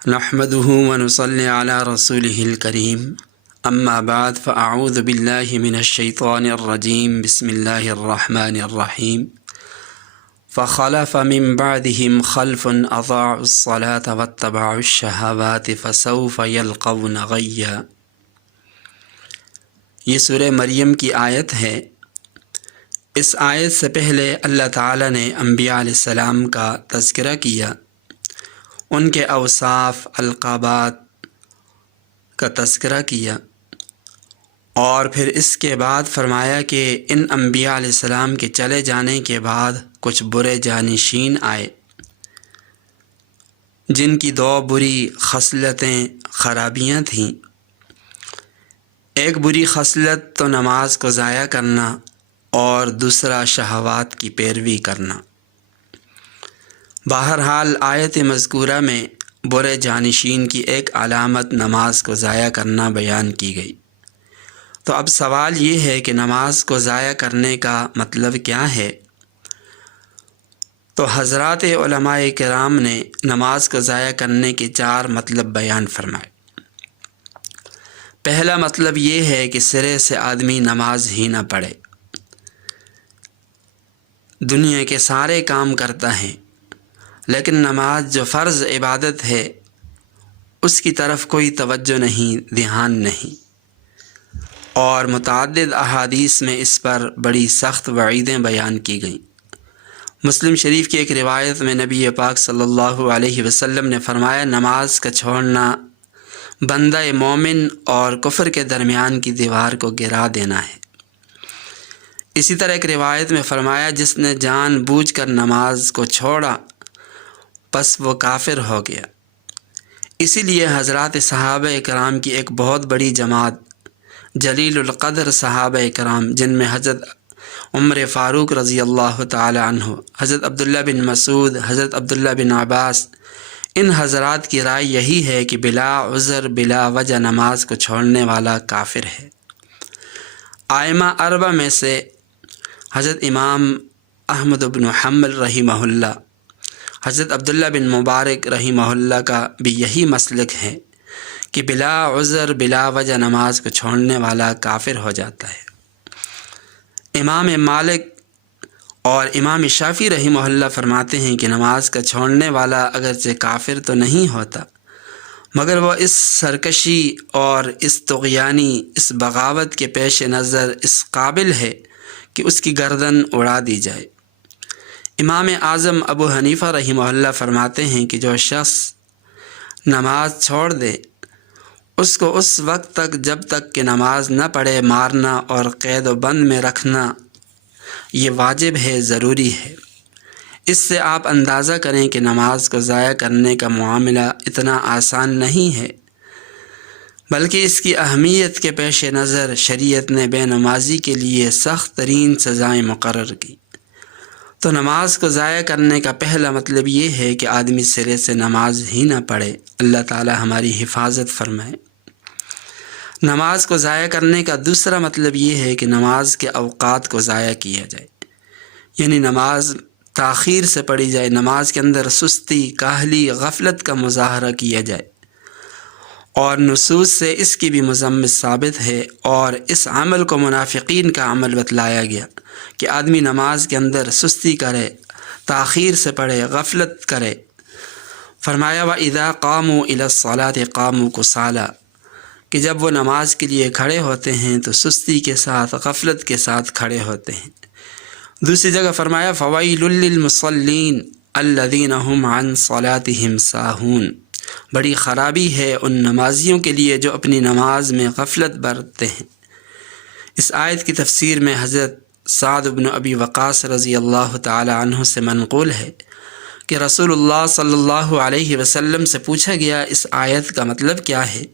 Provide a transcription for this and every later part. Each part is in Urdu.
نحمده ونصلي على رسوله الكريم اما بعد فاعوذ بالله من الشيطان الرجيم بسم الله الرحمن الرحيم فخلف من بعدهم خلف اضاعوا الصلاة واتبعوا الشهوات فسوف يلقون غيا۔ یہ سورہ مریم کی آیت ہے۔ اس آیت سے پہلے اللہ تعالیٰ نے انبیاء علیہ السلام کا تذکرہ کیا، ان کے اوصاف القابات کا تذکرہ کیا، اور پھر اس کے بعد فرمایا کہ ان انبیاء علیہ السلام کے چلے جانے کے بعد کچھ برے جانشین آئے جن کی دو بری خصلتیں خرابیاں تھیں۔ ایک بری خصلت تو نماز کو ضائع کرنا اور دوسرا شہوات کی پیروی کرنا۔ بہرحال آیت مذکورہ میں برے جانشین کی ایک علامت نماز کو ضائع کرنا بیان کی گئی۔ تو اب سوال یہ ہے کہ نماز کو ضائع کرنے کا مطلب کیا ہے؟ تو حضرات علماء کرام نے نماز کو ضائع کرنے کے 4 مطلب بیان فرمائے۔ پہلا مطلب یہ ہے کہ سرے سے آدمی نماز ہی نہ پڑھے، دنیا کے سارے کام کرتا ہے لیکن نماز جو فرض عبادت ہے اس کی طرف کوئی توجہ نہیں، دھیان نہیں، اور متعدد احادیث میں اس پر بڑی سخت وعیدیں بیان کی گئیں۔ مسلم شریف کی ایک روایت میں نبی پاک صلی اللہ علیہ وسلم نے فرمایا، نماز کا چھوڑنا بندہ مومن اور کفر کے درمیان کی دیوار کو گرا دینا ہے۔ اسی طرح ایک روایت میں فرمایا، جس نے جان بوجھ کر نماز کو چھوڑا پس وہ کافر ہو گیا۔ اسی لیے حضرات صحابہ کرام کی ایک بہت بڑی جماعت جلیل القدر صحابہ کرام، جن میں حضرت عمر فاروق رضی اللہ تعالی عنہ، حضرت عبداللہ بن مسعود، حضرت عبداللہ بن عباس، ان حضرات کی رائے یہی ہے کہ بلا عذر بلا وجہ نماز کو چھوڑنے والا کافر ہے۔ ائمہ اربعہ میں سے حضرت امام احمد بن حنبل رحمہ اللہ، حضرت عبداللہ بن مبارک رحمہ اللہ کا بھی یہی مسلک ہے کہ بلا عذر بلا وجہ نماز کو چھوڑنے والا کافر ہو جاتا ہے۔ امام مالک اور امام شافعی رحمہ اللہ فرماتے ہیں کہ نماز کا چھوڑنے والا اگرچہ کافر تو نہیں ہوتا، مگر وہ اس سرکشی اور اس طغیانی، اس بغاوت کے پیش نظر اس قابل ہے کہ اس کی گردن اڑا دی جائے۔ امام اعظم ابو حنیفہ رحمہ اللہ فرماتے ہیں کہ جو شخص نماز چھوڑ دے اس کو اس وقت تک جب تک کہ نماز نہ پڑھے مارنا اور قید و بند میں رکھنا یہ واجب ہے، ضروری ہے۔ اس سے آپ اندازہ کریں کہ نماز کو ضائع کرنے کا معاملہ اتنا آسان نہیں ہے، بلکہ اس کی اہمیت کے پیش نظر شریعت نے بے نمازی کے لیے سخت ترین سزائیں مقرر کی۔ تو نماز کو ضائع کرنے کا پہلا مطلب یہ ہے کہ آدمی سرے سے نماز ہی نہ پڑھے۔ اللہ تعالی ہماری حفاظت فرمائے۔ نماز کو ضائع کرنے کا دوسرا مطلب یہ ہے کہ نماز کے اوقات کو ضائع کیا جائے، یعنی نماز تاخیر سے پڑھی جائے، نماز کے اندر سستی، کاہلی، غفلت کا مظاہرہ کیا جائے، اور نصوص سے اس کی بھی مذمت ثابت ہے، اور اس عمل کو منافقین کا عمل بتلایا گیا کہ آدمی نماز کے اندر سستی کرے، تاخیر سے پڑھے، غفلت کرے۔ فرمایا وَإِذَا قَامُوا إِلَى الصَّلَاةِ قَامُوا كُسَالَىٰ، کہ جب وہ نماز کے لیے کھڑے ہوتے ہیں تو سستی کے ساتھ، غفلت کے ساتھ کھڑے ہوتے ہیں۔ دوسری جگہ فرمایا فَوَيْلٌ لِّلْمُصَلِّينَ الَّذِينَ هُمْ عَنْ صَلَاتِهِمْ سَاهُونَ، بڑی خرابی ہے ان نمازیوں کے لیے جو اپنی نماز میں غفلت برتتے ہیں۔ اس آیت کی تفسیر میں حضرت سعد بن ابی وقاص رضی اللہ تعالی عنہ سے منقول ہے کہ رسول اللہ صلی اللہ علیہ وسلم سے پوچھا گیا اس آیت کا مطلب کیا ہے؟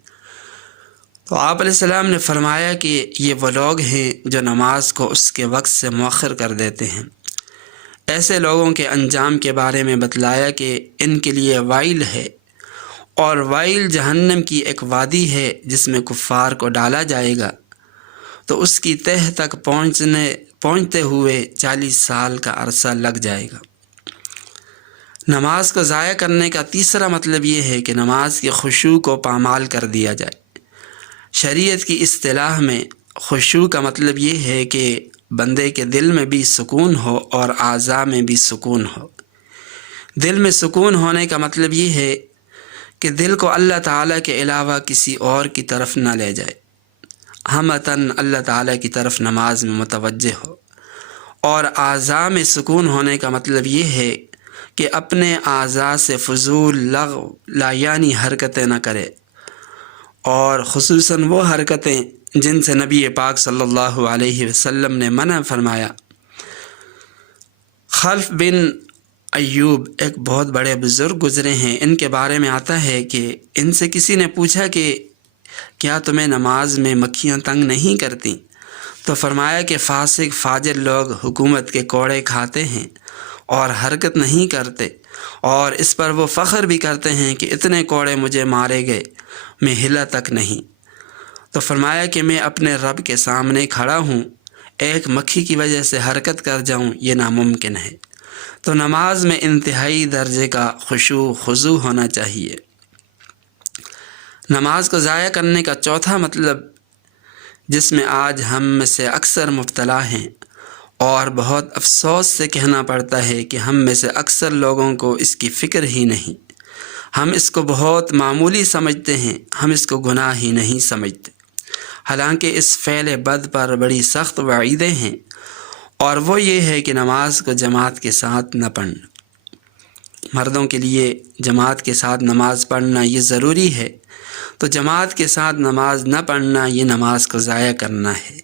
تو آپ علیہ السلام نے فرمایا کہ یہ وہ لوگ ہیں جو نماز کو اس کے وقت سے مؤخر کر دیتے ہیں۔ ایسے لوگوں کے انجام کے بارے میں بتلایا کہ ان کے لیے وائل ہے، اور وائل جہنم کی ایک وادی ہے جس میں کفار کو ڈالا جائے گا، تو اس کی تہہ تک پہنچتے ہوئے 40 سال کا عرصہ لگ جائے گا۔ نماز کو ضائع کرنے کا تیسرا مطلب یہ ہے کہ نماز کی خشوع کو پامال کر دیا جائے۔ شریعت کی اصطلاح میں خشوع کا مطلب یہ ہے کہ بندے کے دل میں بھی سکون ہو اور اعضاء میں بھی سکون ہو۔ دل میں سکون ہونے کا مطلب یہ ہے کہ دل کو اللہ تعالیٰ کے علاوہ کسی اور کی طرف نہ لے جائے، ہمتاً اللہ تعالیٰ کی طرف نماز میں متوجہ ہو۔ اور اعضاء میں سکون ہونے کا مطلب یہ ہے کہ اپنے اعضاء سے فضول لغو لایعنی حرکتیں نہ کرے، اور خصوصاً وہ حرکتیں جن سے نبی پاک صلی اللہ علیہ وسلم نے منع فرمایا۔ خلف بن ایوب ایک بہت بڑے بزرگ گزرے ہیں، ان کے بارے میں آتا ہے کہ ان سے کسی نے پوچھا کہ کیا تمہیں نماز میں مکھیاں تنگ نہیں کرتی؟ تو فرمایا کہ فاسق فاجر لوگ حکومت کے کوڑے کھاتے ہیں اور حرکت نہیں کرتے، اور اس پر وہ فخر بھی کرتے ہیں کہ اتنے کوڑے مجھے مارے گئے، میں ہلا تک نہیں۔ تو فرمایا کہ میں اپنے رب کے سامنے کھڑا ہوں، ایک مکھی کی وجہ سے حرکت کر جاؤں یہ ناممکن ہے۔ تو نماز میں انتہائی درجے کا خشوع خضوع ہونا چاہیے۔ نماز کو ضائع کرنے کا چوتھا مطلب جس میں آج ہم میں سے اکثر مبتلا ہیں، اور بہت افسوس سے کہنا پڑتا ہے کہ ہم میں سے اکثر لوگوں کو اس کی فکر ہی نہیں، ہم اس کو بہت معمولی سمجھتے ہیں، ہم اس کو گناہ ہی نہیں سمجھتے، حالانکہ اس فعل بد پر بڑی سخت وعیدیں ہیں، اور وہ یہ ہے کہ نماز کو جماعت کے ساتھ نہ پڑھنا۔ مردوں کے لیے جماعت کے ساتھ نماز پڑھنا یہ ضروری ہے، تو جماعت کے ساتھ نماز نہ پڑھنا یہ نماز کو ضائع کرنا ہے۔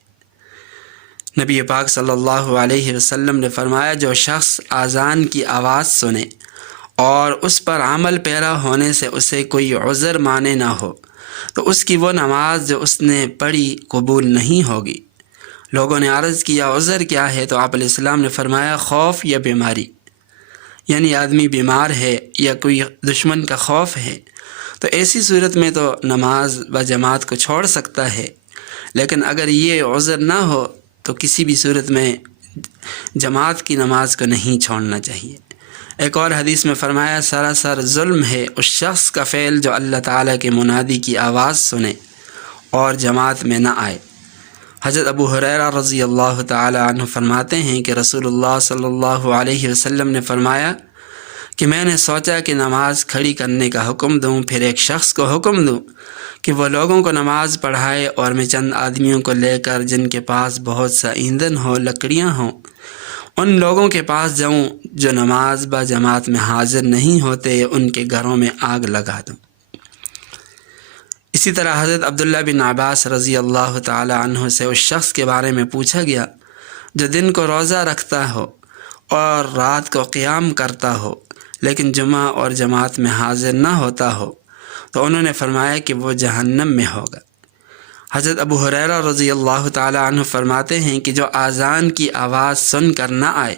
نبی پاک صلی اللہ علیہ وسلم نے فرمایا، جو شخص اذان کی آواز سنے اور اس پر عمل پیرا ہونے سے اسے کوئی عذر مانے نہ ہو تو اس کی وہ نماز جو اس نے پڑھی قبول نہیں ہوگی۔ لوگوں نے عرض کیا عذر کیا ہے؟ تو آپ علیہ السلام نے فرمایا خوف یا بیماری، یعنی آدمی بیمار ہے یا کوئی دشمن کا خوف ہے تو ایسی صورت میں تو نماز و جماعت کو چھوڑ سکتا ہے، لیکن اگر یہ عذر نہ ہو تو کسی بھی صورت میں جماعت کی نماز کو نہیں چھوڑنا چاہیے۔ ایک اور حدیث میں فرمایا سراسر ظلم ہے اس شخص کا فعل جو اللہ تعالیٰ کے منادی کی آواز سنے اور جماعت میں نہ آئے۔ حضرت ابو ہریرہ رضی اللہ تعالی عنہ فرماتے ہیں کہ رسول اللہ صلی اللہ علیہ وسلم نے فرمایا کہ میں نے سوچا کہ نماز کھڑی کرنے کا حکم دوں، پھر ایک شخص کو حکم دوں کہ وہ لوگوں کو نماز پڑھائے، اور میں چند آدمیوں کو لے کر جن کے پاس بہت سا ایندھن ہو، لکڑیاں ہوں، ان لوگوں کے پاس جاؤں جو نماز با جماعت میں حاضر نہیں ہوتے، ان کے گھروں میں آگ لگا دوں۔ اسی طرح حضرت عبداللہ بن عباس رضی اللہ تعالی عنہ سے اس شخص کے بارے میں پوچھا گیا جو دن کو روزہ رکھتا ہو اور رات کو قیام کرتا ہو لیکن جمعہ اور جماعت میں حاضر نہ ہوتا ہو، تو انہوں نے فرمایا کہ وہ جہنم میں ہوگا۔ حضرت ابو ہریرہ رضی اللہ تعالی عنہ فرماتے ہیں کہ جو اذان کی آواز سن کر نہ آئے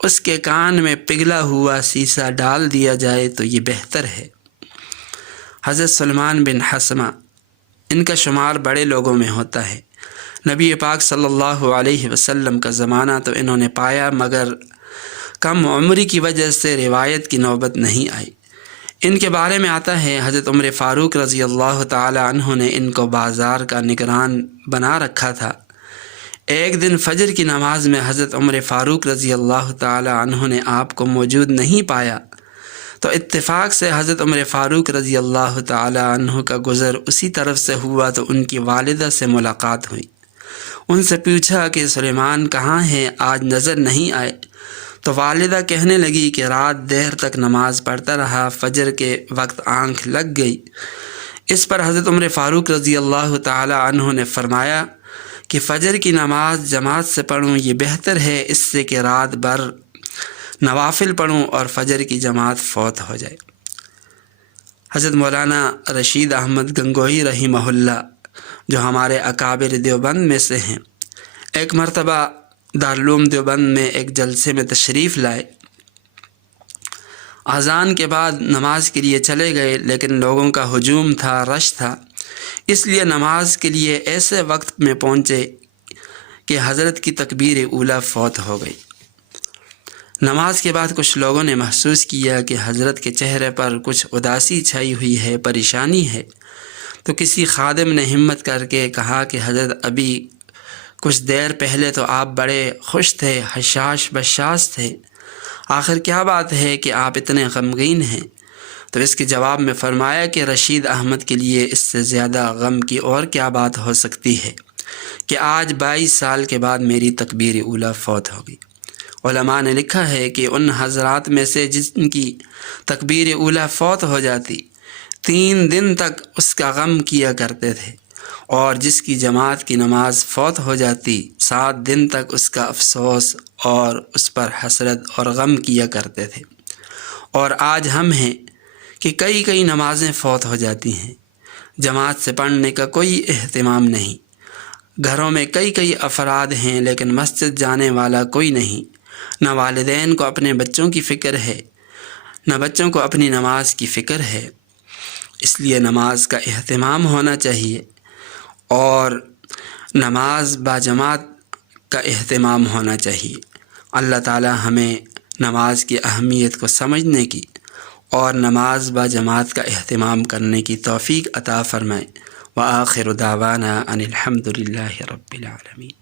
اس کے کان میں پگھلا ہوا سیسا ڈال دیا جائے تو یہ بہتر ہے۔ حضرت سلمان بن حسمہ، ان کا شمار بڑے لوگوں میں ہوتا ہے۔ نبی پاک صلی اللہ علیہ وسلم کا زمانہ تو انہوں نے پایا، مگر کم عمری کی وجہ سے روایت کی نوبت نہیں آئی۔ ان کے بارے میں آتا ہے حضرت عمر فاروق رضی اللہ تعالی عنہ نے ان کو بازار کا نگران بنا رکھا تھا۔ ایک دن فجر کی نماز میں حضرت عمر فاروق رضی اللہ تعالی عنہ نے آپ کو موجود نہیں پایا، تو اتفاق سے حضرت عمر فاروق رضی اللہ تعالی عنہ کا گزر اسی طرف سے ہوا تو ان کی والدہ سے ملاقات ہوئی۔ ان سے پوچھا کہ سلیمان کہاں ہے، آج نظر نہیں آئے؟ تو والدہ کہنے لگی کہ رات دیر تک نماز پڑھتا رہا، فجر کے وقت آنکھ لگ گئی۔ اس پر حضرت عمر فاروق رضی اللہ تعالی عنہ نے فرمایا کہ فجر کی نماز جماعت سے پڑھوں یہ بہتر ہے اس سے کہ رات بھر نوافل پڑھوں اور فجر کی جماعت فوت ہو جائے۔ حضرت مولانا رشید احمد گنگوہی رحمہ اللہ جو ہمارے اکابر دیوبند میں سے ہیں، ایک مرتبہ دارالعلوم دیوبند میں ایک جلسے میں تشریف لائے۔ اذان کے بعد نماز کے لیے چلے گئے، لیکن لوگوں کا ہجوم تھا، رش تھا، اس لیے نماز کے لیے ایسے وقت میں پہنچے کہ حضرت کی تکبیر اولیٰ فوت ہو گئی۔ نماز کے بعد کچھ لوگوں نے محسوس کیا کہ حضرت کے چہرے پر کچھ اداسی چھائی ہوئی ہے، پریشانی ہے، تو کسی خادم نے ہمت کر کے کہا کہ حضرت ابھی کچھ دیر پہلے تو آپ بڑے خوش تھے، حشاش بشاش تھے، آخر کیا بات ہے کہ آپ اتنے غمگین ہیں؟ تو اس کے جواب میں فرمایا کہ رشید احمد کے لیے اس سے زیادہ غم کی اور کیا بات ہو سکتی ہے کہ آج 22 سال کے بعد میری تکبیر اولیٰ فوت ہو گئی۔ علماء نے لکھا ہے کہ ان حضرات میں سے جن کی تکبیر اولیٰ فوت ہو جاتی 3 دن تک اس کا غم کیا کرتے تھے، اور جس کی جماعت کی نماز فوت ہو جاتی 7 دن تک اس کا افسوس اور اس پر حسرت اور غم کیا کرتے تھے۔ اور آج ہم ہیں کہ کئی نمازیں فوت ہو جاتی ہیں، جماعت سے پڑھنے کا کوئی اہتمام نہیں، گھروں میں کئی افراد ہیں لیکن مسجد جانے والا کوئی نہیں، نہ والدین کو اپنے بچوں کی فکر ہے، نہ بچوں کو اپنی نماز کی فکر ہے۔ اس لیے نماز کا اہتمام ہونا چاہیے اور نماز با جماعت کا اہتمام ہونا چاہیے۔ اللہ تعالی ہمیں نماز کی اہمیت کو سمجھنے کی اور نماز با جماعت کا اہتمام کرنے کی توفیق عطا فرمائے۔ وآخر دعوانا ان الحمد للہ رب العالمین۔